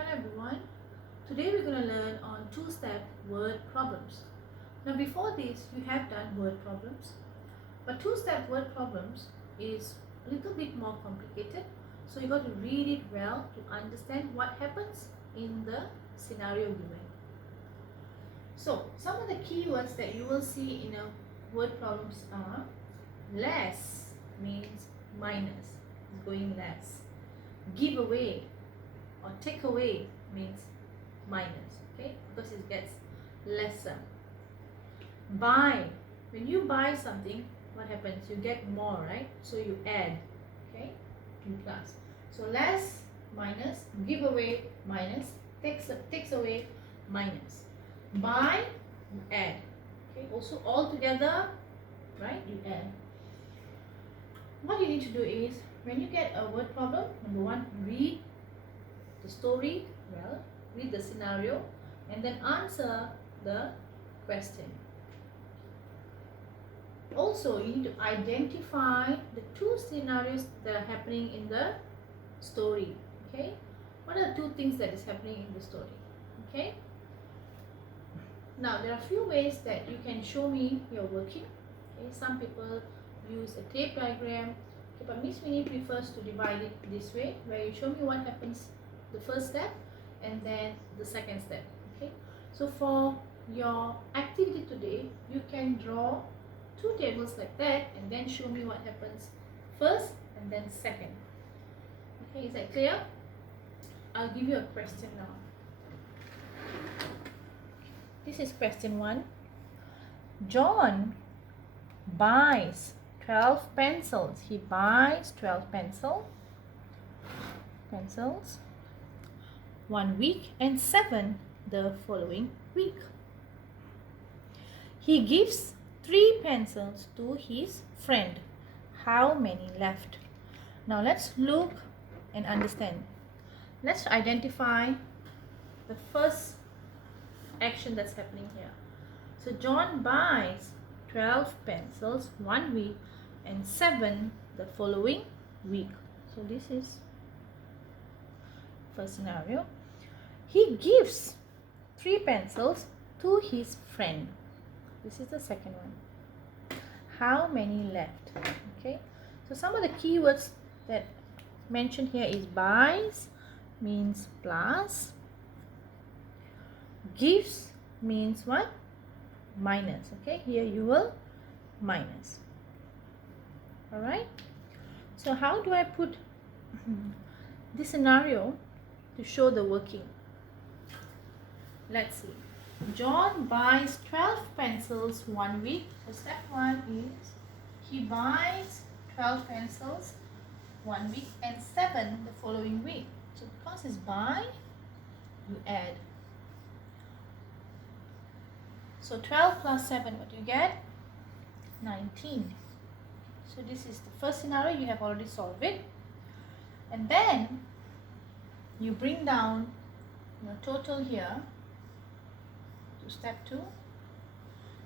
Hello everyone. Today we're going to learn on two-step word problems. Now before this you have done word problems, but two-step word problems is a little bit more complicated. So you got to read it well to understand what happens in the scenario given. So some of the keywords that you will see in a word problems are less means minus, is going less. Give away or take away means minus, okay, because it gets lesser. Buy, when you buy something, what happens? You get more, right? So you add, okay, to plus. So less minus, give away minus, takes away minus. Buy, you add, okay, also all together, right, you add. What you need to do is, when you get a word problem, number one, read the story well, read the scenario, and then answer the question. Also, you need to identify the two scenarios that are happening in the story. Okay, what are the two things that is happening in the story? Okay, now there are a few ways that you can show me your working. Okay, some people use a tape diagram, okay, but Miss Winnie prefers to divide it this way, where you show me what happens the first step and then the second step. Okay, so for your activity today, you can draw two tables like that and then show me what happens first and then second. Okay, is that clear? I'll give you a question now. This is question 1. John buys 12 pencils. He buys 12 pencils 1 week and 7 the following week. He gives 3 pencils to his friend. How many left? Now let's look and understand. Let's identify the first action that's happening here. So John buys 12 pencils 1 week and 7 the following week. So this is first scenario. He gives 3 pencils to his friend. This is the second one. How many left? Okay, so some of the keywords that mentioned here is buys means plus, gives means what? Minus. Okay, here you will minus. All right, so how do I put this scenario to show the working? Let's see. John buys 12 pencils 1 week. So step 1 is he buys 12 pencils 1 week and 7 the following week. So because it's buy, you add. So 12 plus 7, what do you get? 19. So this is the first scenario, you have already solved it. And then you bring down your total here to step 2.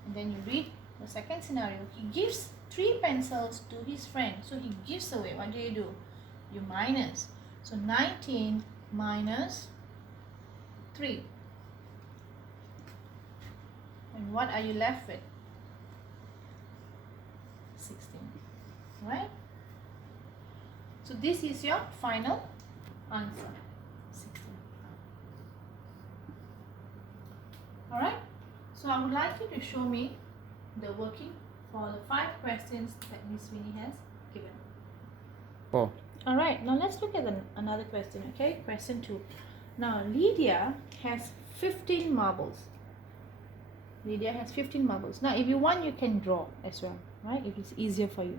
And then you read the second scenario. He gives 3 pencils to his friend. So he gives away. What do? You minus. So 19 minus 3. And what are you left with? 16. Right? So this is your final answer. 16. Alright? So I would like you to show me the working for the 5 questions that Miss Winnie has given. Oh. Alright, now let's look at another question, okay? Question 2. Now Lydia has 15 marbles. Lydia has 15 marbles. Now if you want, you can draw as well, right? If it's easier for you.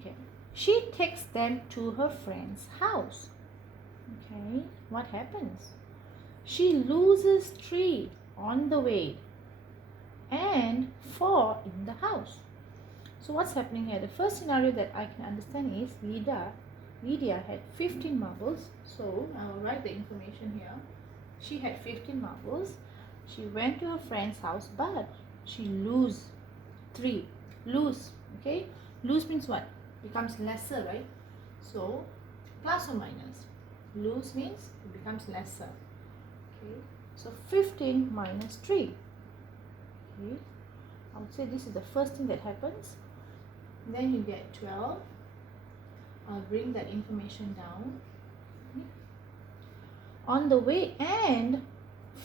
Okay. She takes them to her friend's house. Okay, what happens? She loses 3 on the way and 4 in the house. So what's happening here? The first scenario that I can understand is Lydia had 15 marbles. So I will write the information here. She had 15 marbles. She went to her friend's house, but she lose 3. Lose, okay? Lose means what? Becomes lesser, right? So plus or minus. Lose means it becomes lesser. Okay, so 15 minus 3. Okay, I would say this is the first thing that happens. Then you get 12. I'll bring that information down. Okay. On the way, and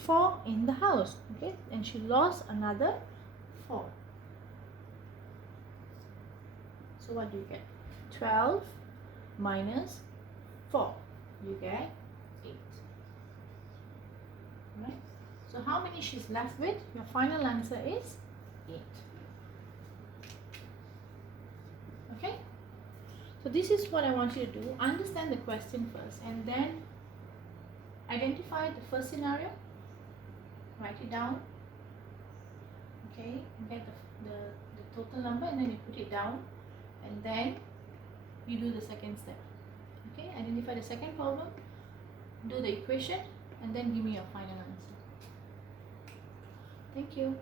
4 in the house. Okay, and she lost another 4. So what do you get? 12 minus 4. You get 8. Right? So how many she's left with? Your final answer is 8. Okay? So this is what I want you to do. Understand the question first and then identify the first scenario. Write it down. Okay? Get the total number and then you put it down. And then you do the second step. Okay? Identify the second problem. Do the equation and then give me your final answer. Thank you.